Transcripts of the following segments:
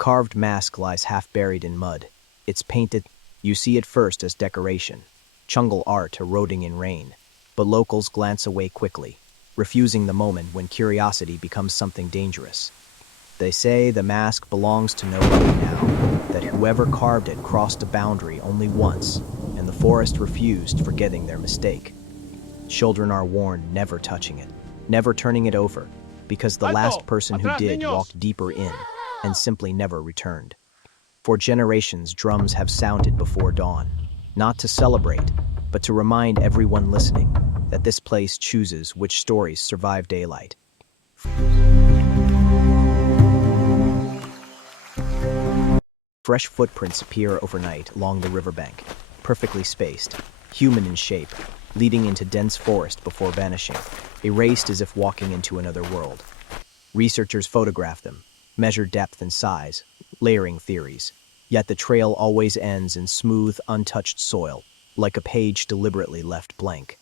carved mask lies half buried in mud. It's painted. You see it first as decoration, Chungal art eroding in rain. But locals glance away quickly, refusing the moment when curiosity becomes something dangerous. They say the mask belongs to nobody now, that whoever carved it crossed a boundary only once, and the forest refused, forgetting their mistake. Children are warned never touching it, never turning it over, because the last person who did walked deeper in and simply never returned. For generations, drums have sounded before dawn, not to celebrate, but to remind everyone listening that this place chooses which stories survive daylight. Fresh footprints appear overnight along the riverbank, perfectly spaced, human in shape, leading into dense forest before vanishing, erased as if walking into another world. Researchers photograph them, measure depth and size, layering theories, yet the trail always ends in smooth, untouched soil, like a page deliberately left blank.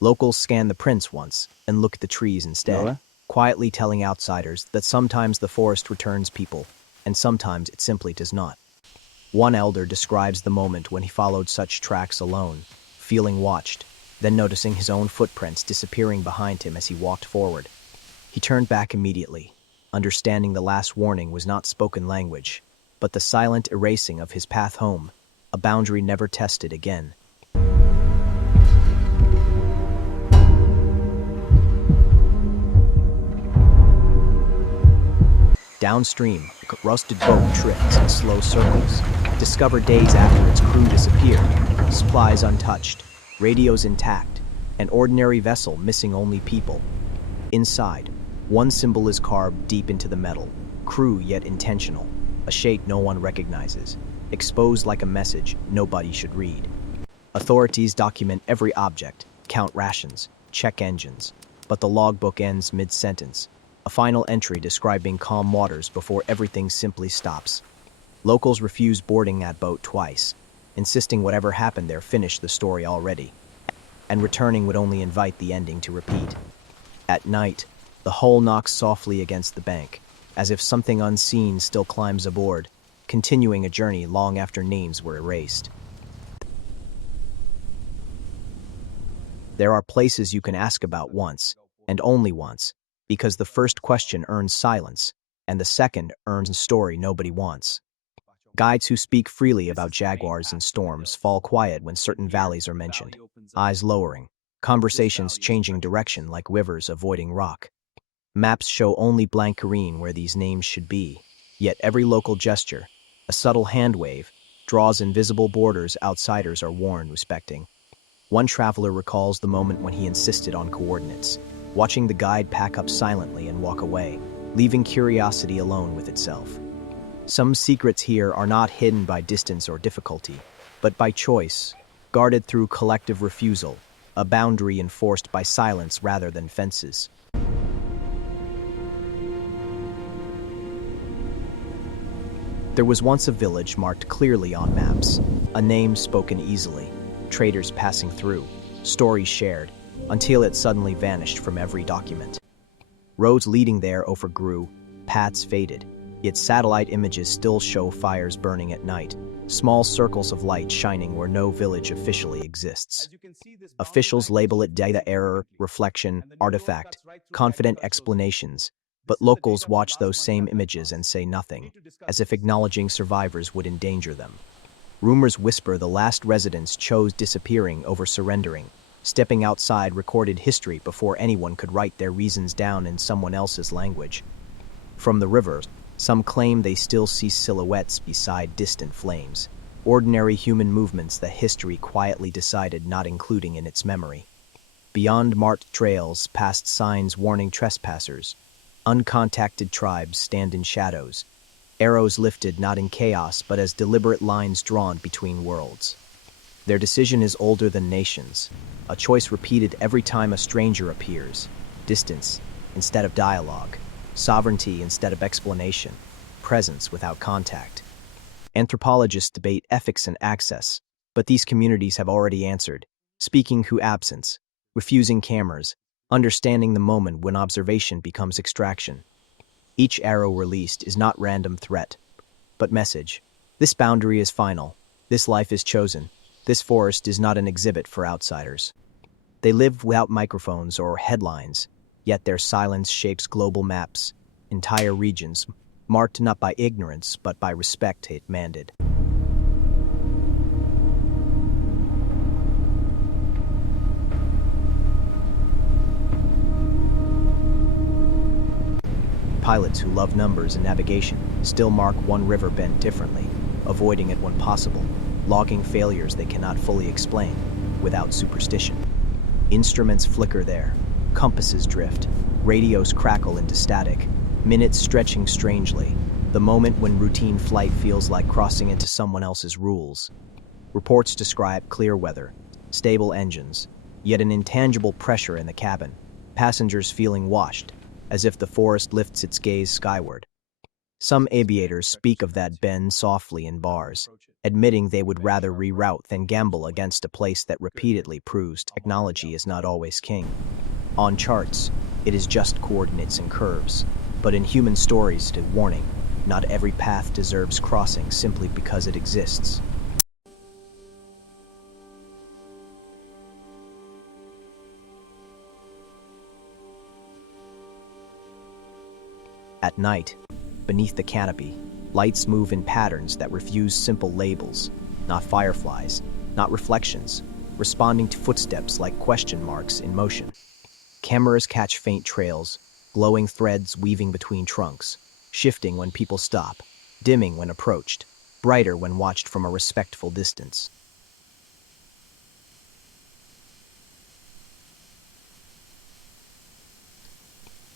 Locals scan the prints once and look at the trees instead, quietly telling outsiders that sometimes the forest returns people, and sometimes it simply does not. One elder describes the moment when he followed such tracks alone, feeling watched, then noticing his own footprints disappearing behind him as he walked forward. He turned back immediately, understanding the last warning was not spoken language, but the silent erasing of his path home, a boundary never tested again. Downstream, a rusted boat drifts in slow circles, discovered days after its crew disappeared, supplies untouched, radios intact, an ordinary vessel missing only people. Inside, one symbol is carved deep into the metal, crude yet intentional, a shape no one recognizes, exposed like a message nobody should read. Authorities document every object, count rations, check engines, but the logbook ends mid-sentence, a final entry describing calm waters before everything simply stops. Locals refuse boarding that boat twice, insisting whatever happened there finished the story already, and returning would only invite the ending to repeat. At night, the hull knocks softly against the bank, as if something unseen still climbs aboard, continuing a journey long after names were erased. There are places you can ask about once, and only once, because the first question earns silence, and the second earns a story nobody wants. Guides who speak freely about jaguars and storms fall quiet when certain valleys are mentioned, eyes lowering, conversations changing direction like rivers avoiding rock. Maps show only blank green where these names should be, yet every local gesture, a subtle hand wave, draws invisible borders outsiders are warned respecting. One traveler recalls the moment when he insisted on coordinates, watching the guide pack up silently and walk away, leaving curiosity alone with itself. Some secrets here are not hidden by distance or difficulty, but by choice, guarded through collective refusal, a boundary enforced by silence rather than fences. There was once a village marked clearly on maps, a name spoken easily, traders passing through, stories shared, until it suddenly vanished from every document. Roads leading there overgrew, paths faded, yet satellite images still show fires burning at night, small circles of light shining where no village officially exists. Officials label it data error, reflection, artifact, confident explanations, but locals watch those same images and say nothing, as if acknowledging survivors would endanger them. Rumors whisper the last residents chose disappearing over surrendering, stepping outside recorded history before anyone could write their reasons down in someone else's language. From the river, some claim they still see silhouettes beside distant flames, ordinary human movements that history quietly decided not including in its memory. Beyond marked trails, past signs warning trespassers, uncontacted tribes stand in shadows, arrows lifted not in chaos but as deliberate lines drawn between worlds. Their decision is older than nations, a choice repeated every time a stranger appears, distance instead of dialogue, sovereignty instead of explanation, presence without contact. Anthropologists debate ethics and access, but these communities have already answered, speaking who absence, refusing cameras, understanding the moment when observation becomes extraction. Each arrow released is not random threat, but message. This boundary is final. This life is chosen. This forest is not an exhibit for outsiders. They live without microphones or headlines, yet their silence shapes global maps, entire regions, marked not by ignorance but by respect it demanded. Pilots who love numbers and navigation still mark one river bend differently, avoiding it when possible, logging failures they cannot fully explain without superstition. Instruments flicker there, compasses drift, radios crackle into static, minutes stretching strangely, the moment when routine flight feels like crossing into someone else's rules. Reports describe clear weather, stable engines, yet an intangible pressure in the cabin, passengers feeling washed, as if the forest lifts its gaze skyward. Some aviators speak of that bend softly in bars, admitting they would rather reroute than gamble against a place that repeatedly proves technology is not always king. On charts, it is just coordinates and curves, but in human stories, a warning, not every path deserves crossing simply because it exists. At night, beneath the canopy, lights move in patterns that refuse simple labels, not fireflies, not reflections, responding to footsteps like question marks in motion. Cameras catch faint trails, glowing threads weaving between trunks, shifting when people stop, dimming when approached, brighter when watched from a respectful distance.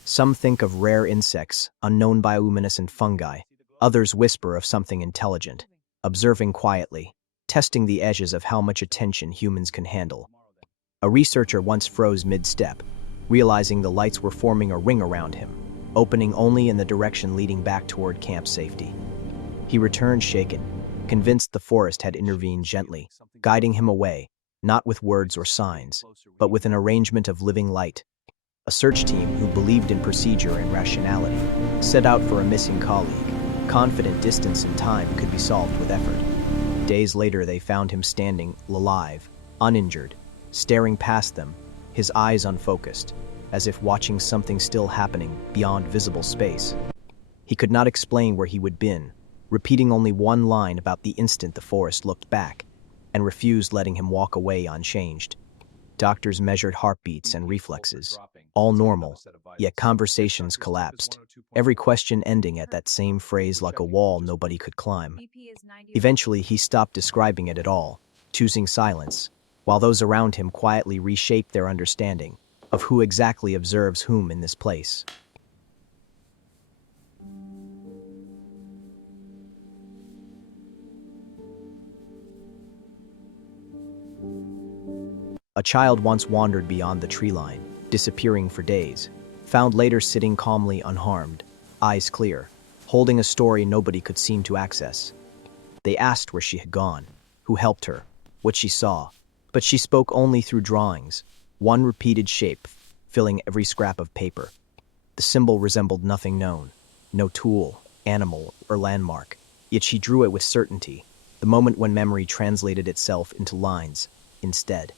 Some think of rare insects, unknown bioluminescent fungi. Others whisper of something intelligent, observing quietly, testing the edges of how much attention humans can handle. A researcher once froze mid-step, realizing the lights were forming a ring around him, opening only in the direction leading back toward camp safety. He returned shaken, convinced the forest had intervened gently, guiding him away, not with words or signs, but with an arrangement of living light. A search team who believed in procedure and rationality set out for a missing colleague, confident distance and time could be solved with effort. Days later, they found him standing, alive, uninjured, staring past them, his eyes unfocused, as if watching something still happening beyond visible space. He could not explain where he would been, repeating only one line about the instant the forest looked back, and refused letting him walk away unchanged. Doctors measured heartbeats and reflexes, all normal, yet conversations collapsed, every question ending at that same phrase like a wall nobody could climb. Eventually, he stopped describing it at all, choosing silence, while those around him quietly reshaped their understanding of who exactly observes whom in this place. A child once wandered beyond the tree line, disappearing for days, found later sitting calmly unharmed, eyes clear, holding a story nobody could seem to access. They asked where she had gone, who helped her, what she saw, but she spoke only through drawings, one repeated shape, filling every scrap of paper. The symbol resembled nothing known, no tool, animal, or landmark, yet she drew it with certainty, the moment when memory translated itself into lines, instead.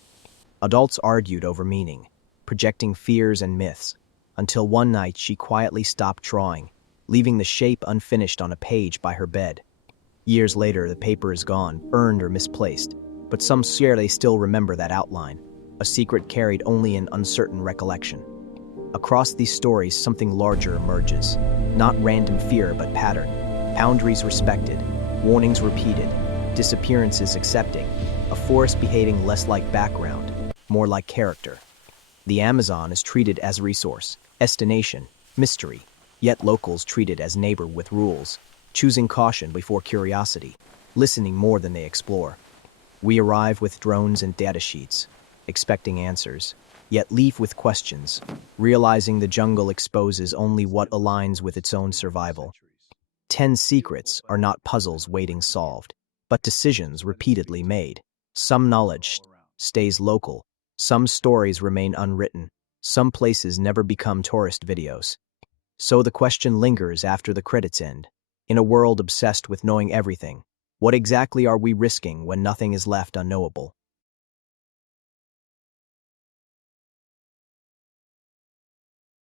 Adults argued over meaning, projecting fears and myths, until one night she quietly stopped drawing, leaving the shape unfinished on a page by her bed. Years later, the paper is gone, burned or misplaced, but some swear they still remember that outline, a secret carried only in uncertain recollection. Across these stories, something larger emerges, not random fear but pattern, boundaries respected, warnings repeated, disappearances accepting, a forest behaving less like background, more like character. The Amazon is treated as a resource, destination, mystery, yet locals treat it as neighbor with rules, choosing caution before curiosity, listening more than they explore. We arrive with drones and data sheets, expecting answers, yet leave with questions, realizing the jungle exposes only what aligns with its own survival. 10 secrets are not puzzles waiting solved, but decisions repeatedly made. Some knowledge stays local, some stories remain unwritten, some places never become tourist videos. So the question lingers after the credits end. In a world obsessed with knowing everything, what exactly are we risking when nothing is left unknowable?